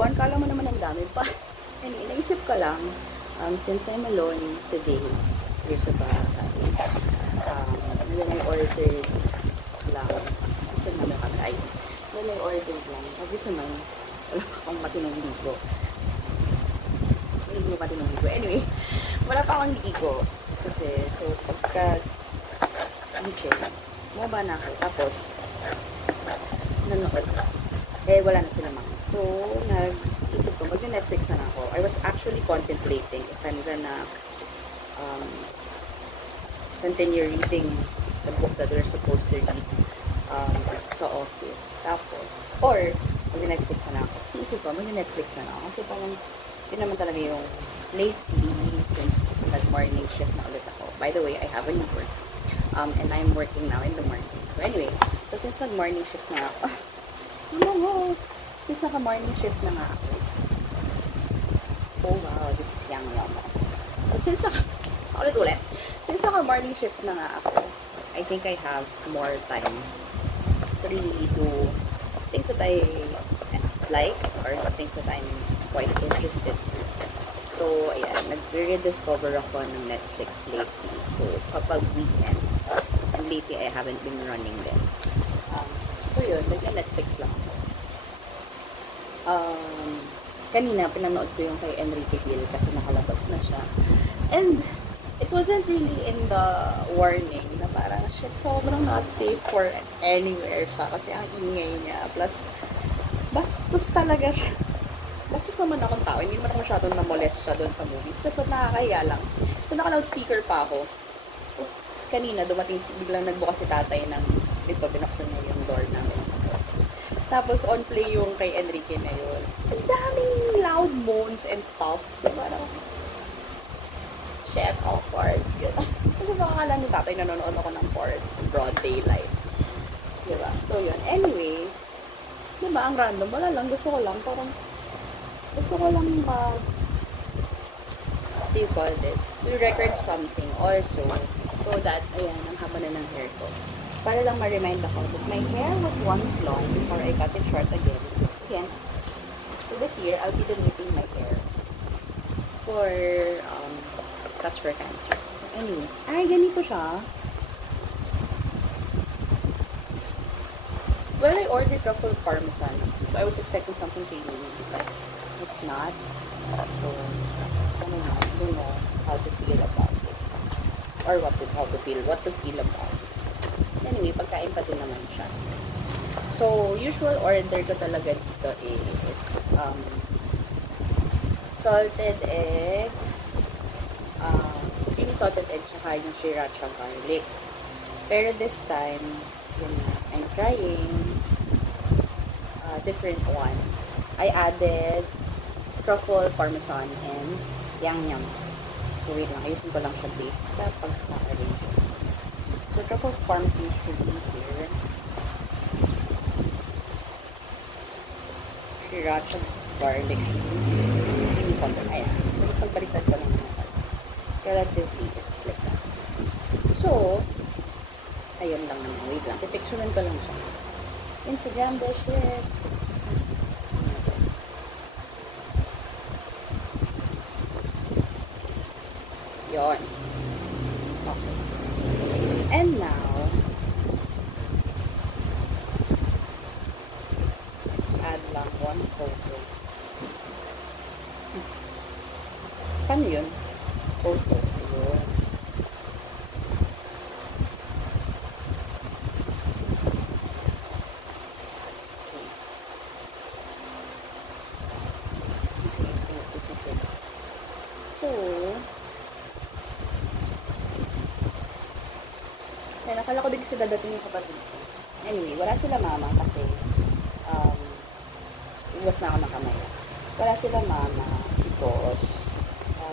1, kala mo naman ang dami pa. And inaisip ko lang, since I'm alone today, here's a bahay. And then I ordered lang. Ito naman kami. Ay, then I ordered lang. Obvious naman, wala pa akong matinong ligo. Hindi mo matinong ligo. Anyway, wala pa akong ligo. Kasi, so, pagka gising, bumaba na ako. Tapos, nanood. Eh, wala na sila mga. So, nag-isip ko, mag-Netflix na ako. I was actually contemplating if I'm gonna continue reading the book that we're supposed to read sa office. Tapos, or, mag-Netflix na ako. So, isip ko, mag-Netflix na ako. Kasi parang, yun naman talaga yung lately, since nag-morning shift na ulit ako. By the way, I have a new work. And I'm working now in the morning. So, anyway, so since nag-morning shift na ako, since naka-morning shift na nga ako, oh wow, this is Yang Yang. So, since since naka-morning shift na nga ako, I think I have more time to really do things that I like or things that I'm quite interested in. So, ayan, nag-rediscover ako ng Netflix lately. So, kapag weekends, and lately I haven't been running them. So, yun, nag-Netflix lang ako. Kanina, pinanood ko yung kay Enrique Hill kasi nakalabas na siya. And, it wasn't really in the warning na parang, shit, sobrang not safe for anywhere siya kasi ang ingay niya. Plus, bastos talaga siya. Bastos naman akong tao. Hindi naman ako masyadong na-molest siya doon sa movie. It's just that nakakaya lang. So, naka-loudspeaker pa ako. Tapos, kanina, biglang nagbukas si tatay ng dito, binuksan niya yung door namin. Tapos, on play yung kay Enrique na yun. Ang daming loud moans and stuff. Diba? Shit, awkward. Kasi baka akala ni tatay nanonood ako ng broad daylight. Diba? So, yun. Anyway, diba, ang random. Wala lang. Gusto ko lang what do you call this? To record something also. So that, ayan, ang haba na ng hair ko. Para lang ma-remind ako that my hair was once long before I cut it short again. So, again, so this year, I'll be donating my hair for, that's for cancer. Anyway, ay, ganito siya. Well, I ordered truffle parmesan. So, I was expecting something creamy, but it's not. So, I don't know how to feel about it. Or what to feel about it. Anyway, pagkain pa din naman siya. So, usual order ko talaga dito is salted egg, creamy salted egg, tsaka yung sriracha garlic. Pero this time, yun na, I'm trying a different one. I added truffle parmesan and yang yang. So, wait lang, ayusin ko lang siya based sa pagka-arrange. So, truffle parmesan should be here. Sriracha garlic should be here. Creamy salted. Ayan. So, pagbaliktad ko lang naman. Relatively, it's like that. So, ayun lang naman. Wait lang. Pipicturean ko lang siya. Instagram bullshit. Yon. Okay. And now, add lang one photo. Paano yun? Photo. Yun. Akala ko din kasi dadating yung kapatid ko. Anyway, wala sila mama kasi iwas na ako ng kamay. Wala sila mama because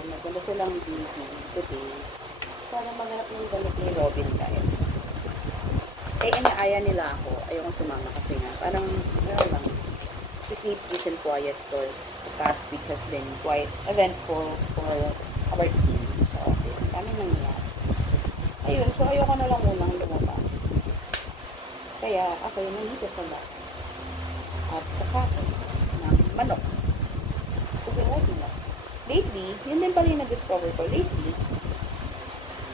nagpunta silang BB today para maghanap ng damit ni Robin kahit. Eh, inaaya nila ako. Ayoko sumama kasi nga. Parang, lang, just need peace and quiet because the past week has been quite eventful for our team sa office. Kami nangyayari. Ayun, so ayoko na lang munang lumabas. Kaya ako yung nandito sa bahay. At kakain ng manok. Lagi na. Lately, yun din pala yung na-discover ko. Lately,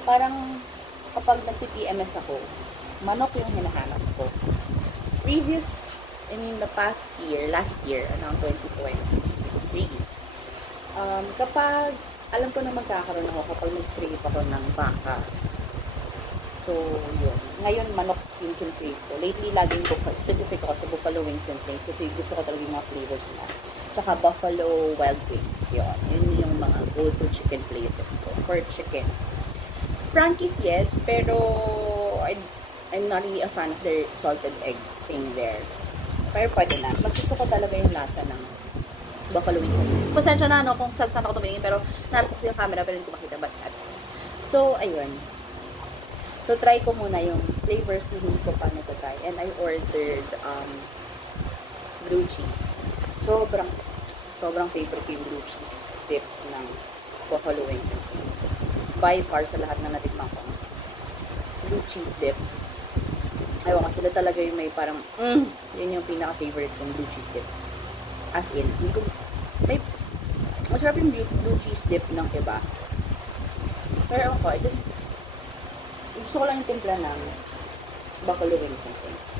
parang kapag nagpi-PMS ako, manok yung hinahanap ko. The past year, last year, around 2023, kapag alam ko na magkakaroon ako kapag nag-crave ako ng baka. So, yun. Ngayon, manok yung crave ko. Lately, laging specific ako sa buffalo wings and things kasi gusto ko talaga yung mga flavors nila. Tsaka buffalo wild wings. Yun. Yun yung mga go-to chicken places ko for chicken. Frankie's, yes, pero I'm not really a fan of their salted egg thing there. Pero pwede na. Mas gusto ko talaga yung lasa ng buffalo wings and things. Pasensya na, no, kung saan ako tumingin, pero narito ko yung camera, pero hindi ko makita. But that's it. So, ayun. So, try ko muna yung flavors na hindi ko pa natatry. And I ordered blue cheese. Sobrang favorite yung blue cheese dip ng buffalo wings and things. By far sa lahat na natikman ko. Blue cheese dip. Ayaw nga, sila talaga yung may parang, yun yung pinaka-favorite kong blue cheese dip. As in, masarap yung blue cheese dip ng iba. Pero ako, gusto ko lang yung timpla ng buffalo wings and things.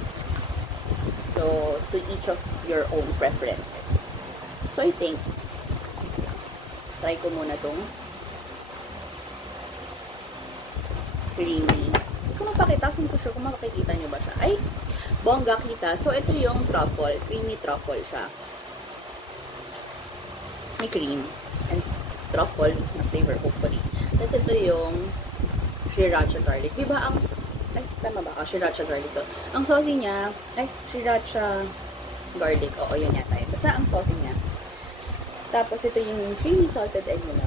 So, to each of your own preferences. So, I think, try ko muna tong creamy. Hindi ko mapakita, sin ko sure kung makikita nyo ba siya. Ay, bongga kita. So, ito yung truffle. Creamy truffle siya. May cream and truffle na flavor, hopefully. Tapos ito yung sriracha garlic. Diba ang, tama ba? Sriracha garlic to. Ang saucy niya, sriracha garlic. Oo, yun yata yun. Basta ang saucy niya. Tapos ito yung creamy salted egg nila.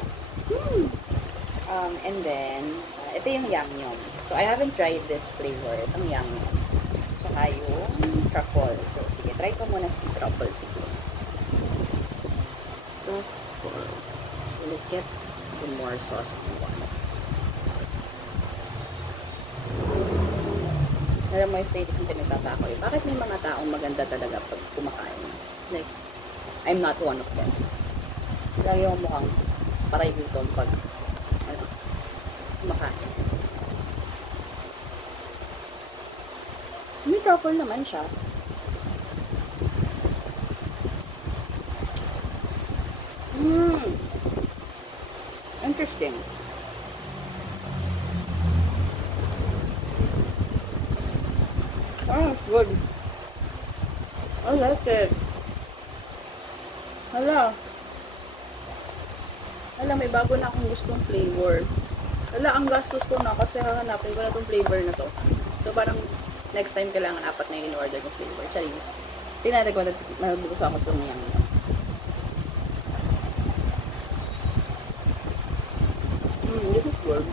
And then, ito yung yam-yum. So, I haven't tried this flavor. Itong yam-yum. Saka yung truffle. So, sige, try ko muna si truffle siguro. Truffle. So, let's get the more sauce in one. Alam mo, yung flavors yung pinagtatakoy. Bakit may mga taong maganda talaga pag kumakain? Like, I'm not one of them. Lagi yung mukhang paray dito pag kumakain. May truffle naman siya. Interesting. Oh, it's good. I like it. Hala, may bago na akong gustong flavor. Ang gastos ko na kasi hahanapin ko na itong flavor na to. So, parang next time kailangan apat na yung in-order ng flavor. Sorry. Tingnan natin kung nabugusto ako sa mga yan. This is good.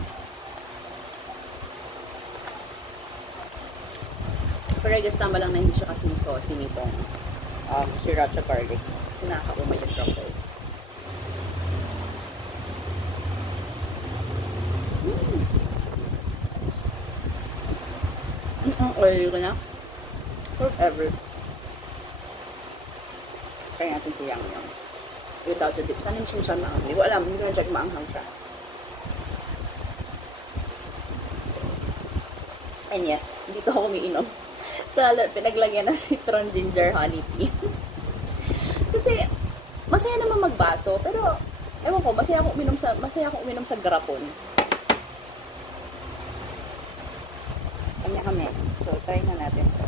Pero I guess tama lang na hindi siya kasing saucy nitong sriracha garlic. Kasi nakakaumay yung truffle. Ang oily ko na. Forever. Kaya natin si Yang Yang. Without the dip. Sana yung siya maanghang. Hindi ko alam. Hindi ko na-check maanghang siya. And yes, dito ako umiinom. Sa pinaglagyan ng citron, ginger, honey tea. Kasi, masaya naman magbaso. Pero, ewan ko, masaya akong uminom sa garapon. Kami. So, try na natin ito.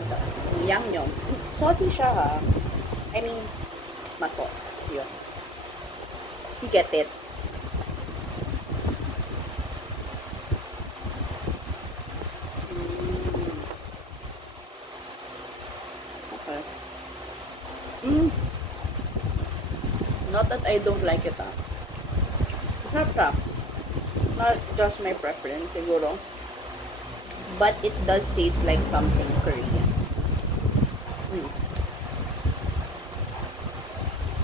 Ito. Yum-yum. Saucy siya, ha. I mean, masos. Yun. You get it. Okay. Not that I don't like it, ha. Sarap siya. Not just my preference, siguro. But it does taste like something Korean.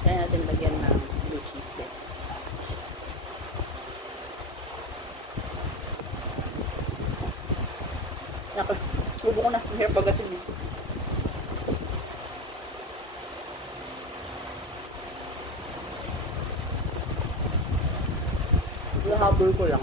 Kaya natin lagyan ng blue cheese din. Subo ko na. Mahirap bagatin dito. Naghahabol ko lang.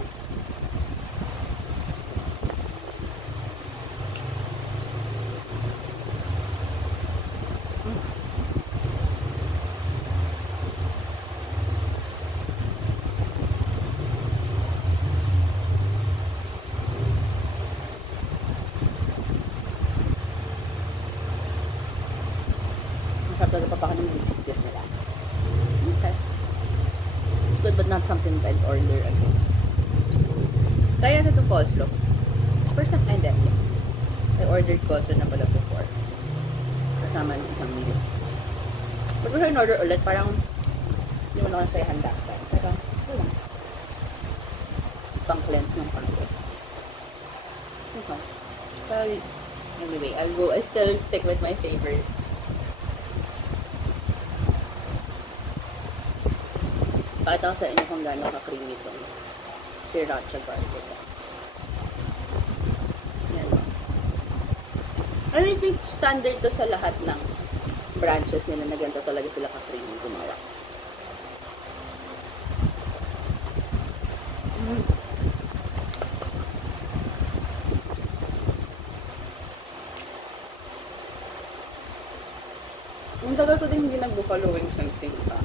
Masarap talaga pa ng biscuit nila. Okay. It's good but not something that I'd order again. Try natin itong coleslaw. First time, and then, I ordered coleslaw na pala before. Kasama ng isang meal. But before in-order ulit, parang hindi mo na kasi handa last time. Pero, ito lang. Pang-cleanse ng pangko. Okay. Pero, anyway, I still stick with my favorites. Pakita ko sa inyo kung gano'n ka-creamy itong sriracha garlic. Yan. I think standard to sa lahat ng branches nila na ganito talaga sila ka-creamy gumawa. Ang tagal ko din hindi nag-buffalo wings and things pa.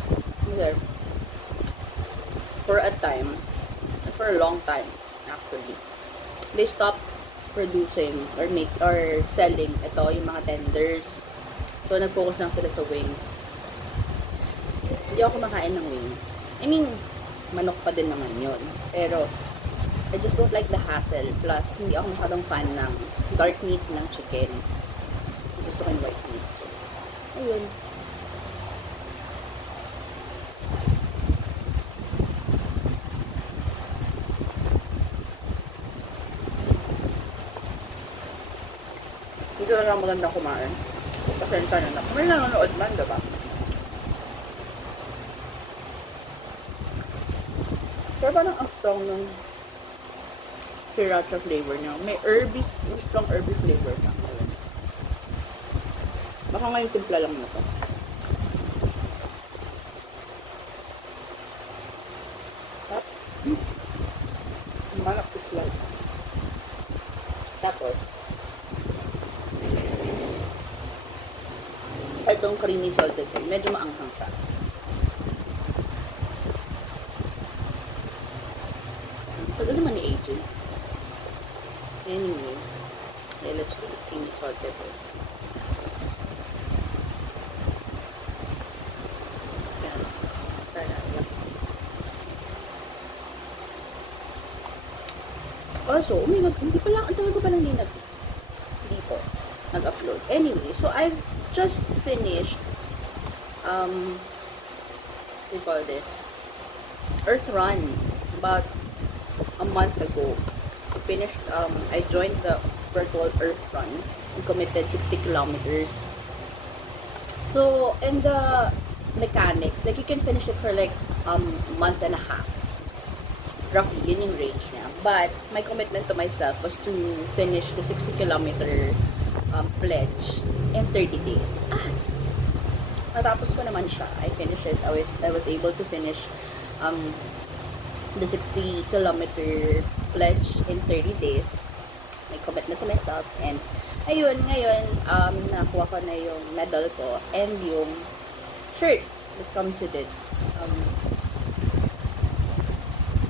For a time, for a long time, actually, they stopped producing or selling ito, yung mga tenders. So, nag-focus lang sila sa wings. Hindi ako kumakain ng wings. I mean, manok pa din naman yun. Pero, I just don't like the hassle. Plus, hindi ako masyadong fan ng dark meat ng chicken. Gusto ko yung white meat. So, ayun. Hindi ko lang magandang kumain. Pasensya na lang. May nanonood man, diba? Pero parang ang strong ng sriracha flavor niya. May strong herby flavor siya. Baka ngayon timpla lang na to. Malak is light. Tapos, itong creamy salted egg, medyo maanghang siya. Tagal naman ni AJ. Anyway, okay, let's do the creamy salted egg. Yan. Also, oh my god, hindi pala, ang tagal ko palang dito nag-upload. Anyway, so I've just finished what do you call this? Earth Run about a month ago. I joined the virtual Earth Run and committed 60 kilometers. So, and the mechanics, like you can finish it for like month and a half. Roughly, yun yung range niya. But, my commitment to myself was to finish the 60-kilometer pledge in 30 days. Natapos ko naman siya. I finished it. I was able to finish the 60-kilometer pledge in 30 days. My commitment to myself. And, ayun, ngayon, nakuha ko na yung medal ko and yung shirt that comes with it.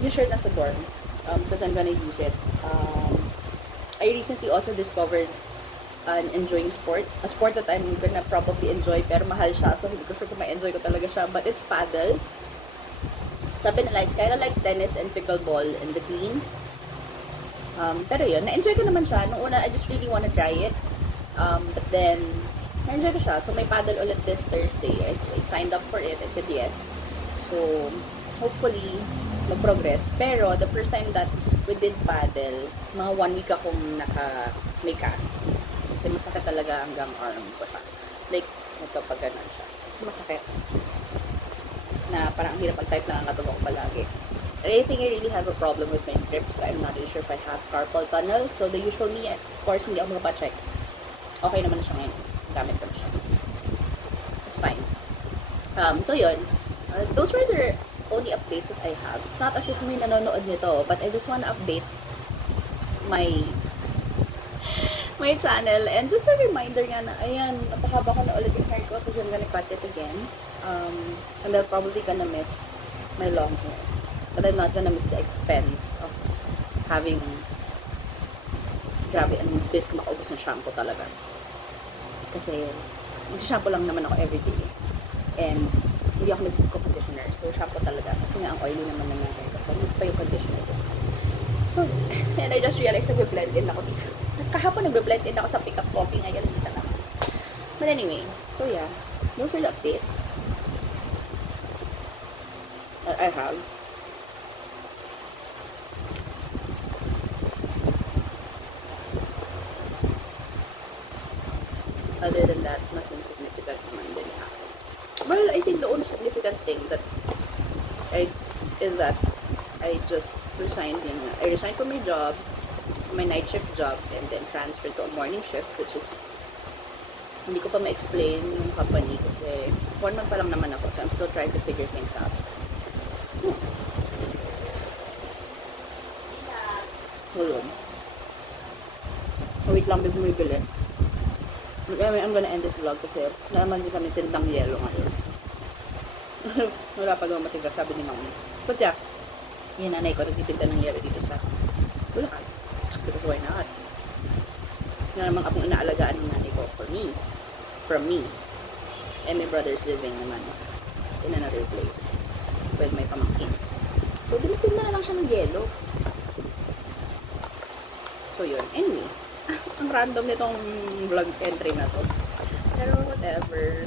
Yung shirt nasa dorm because I'm gonna use it. I recently also discovered an enjoying sport. A sport that I'm gonna probably enjoy pero mahal siya so hindi ko sure kung ma-enjoy ko talaga siya, but it's paddle. Sabi nila, it's kinda like tennis and pickleball in between. Pero yun, na-enjoy ko naman siya. Nung una, I just really wanna try it. But then, na-enjoy ko siya. So, may paddle ulit this Thursday. I signed up for it. I said yes. So, hopefully, mag-progress. Pero, the first time that we did paddle, mga 1 week akong may cast. Kasi masakit talaga hanggang arm ko siya. Like, ito pag ganun siya. Kasi masakit. Na parang ang hirap mag-type na ang katuwa ko palagi. I think I really have a problem with my grip, so I'm not really sure if I have carpal tunnel. So, the usual me, of course, hindi ako magpa-check. Okay naman na siya ngayon. Gamit ko na siya. It's fine. So, yun. Those were the only updates that I have. It's not as if may nanonood nito, but I just wanna update my channel. And just a reminder nga na, ayan, napakaba ko na ulit yung hair ko because I'm gonna cut it again. And I'm probably gonna miss my long hair. But I'm not gonna miss the expense of having grabe, ang best makaubos ng shampoo talaga. Kasi, nag-shampoo lang naman ako everyday. And, hindi ako nag-conditioner. So, shampoo talaga. Kasi nga, ang oily naman ng hair ko. So, hindi pa yung conditioner ko. So, and I just realized nag-blend in ako dito. Kahapon nag-blend in ako sa pick up coffee. Ngayon, dito naman. But anyway, so yeah. Those are the updates that I have. Other than that, nothing significant naman din happened. Well, I think the only significant thing that is that I just resigned from my job, my night shift job, and then transferred to a morning shift, which is hindi ko pa ma-explain yung company kasi 1 month pa lang naman ako, so I'm still trying to figure things out. Hold on. Wait lang, may bumibili. I'm gonna end this vlog kasi naman din kami tindang yelo ngayon. Wala pa daw matigas, sabi ni Mami. But yeah, yung nanay ko nagtitinda ng yelo dito sa Bulacan. Because why not? Nga naman akong inaalagaan ng nanay ko from me. And my brother's living naman in another place with my pamangkins. So, binitinda na lang siya ng yelo. So, yun. Anyway, ang random nitong vlog entry na to. Pero whatever,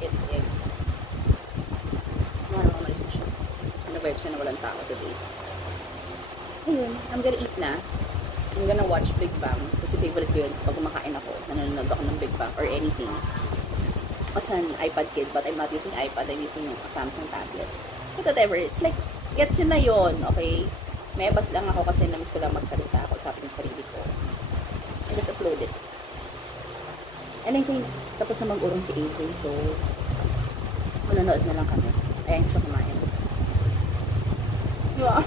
it's it. Umalis na siya. Ano-vibe siya na walang tao today. Ayun, I'm gonna eat na. I'm gonna watch Big Bang. Kasi favorite ko yun. Pag kumakain ako, nanonood ako ng Big Bang or anything. Kasi an iPad kid, but I'm not using iPad. I'm using a Samsung tablet. But whatever, it's like, gets yun na yun, okay? May bas lang ako kasi namiss ko lang magsalita ako sa aking sarili ko. I just upload it. And I think, tapos na mag-urong si AJ, so, manonood na lang kami. Ayan siya kumain. Wow.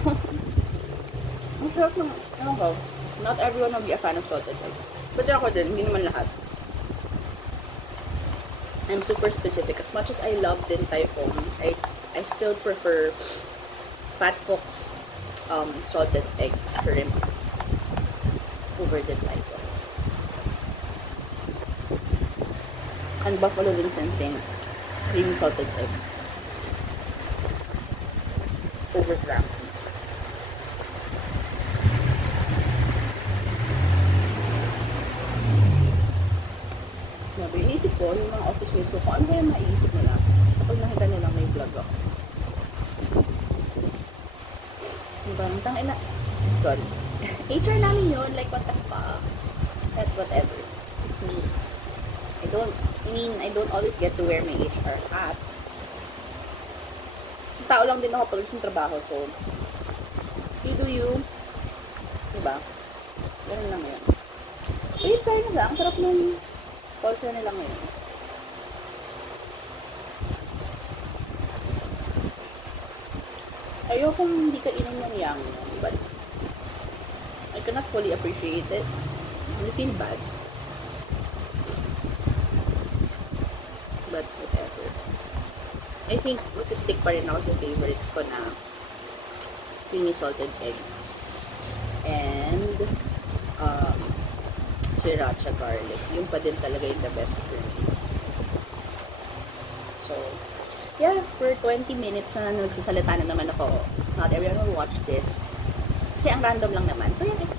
Ang sarap ng, ano ko, not everyone will be a fan of salted egg. But ako din, hindi naman lahat. I'm super specific. As much as I love Din Tai Fung, I still prefer Fat Fox salted egg shrimp over Din Tai Fung's. And buffalo wings and things, creamy salted egg over Franklin's. Iisip ko, yung mga office mates ko, kung ano kaya maiisip nila kapag nakita nilang may vlog ako. Yung tangina, sorry. HR namin yun, like what the fuck. That whatever. It's me. I don't always get to wear my HR hat. Tao lang din ako pag sa trabaho, so you do you. Diba? Ganun lang yun. Wait, try na siya. Ang sarap nung pulse na nila ngayon. Ayokong hindi ka inom ng yang, but I cannot fully appreciate it. I feel bad. But whatever. I think magsistick pa rin ako sa favorites ko na creamy salted egg and sriracha garlic. Yung pa din talaga yung the best for me. So, yeah, for 20 minutes na nagsasalita na naman ako. Not everyone will watch this. Kasi ang random lang naman. So, yeah.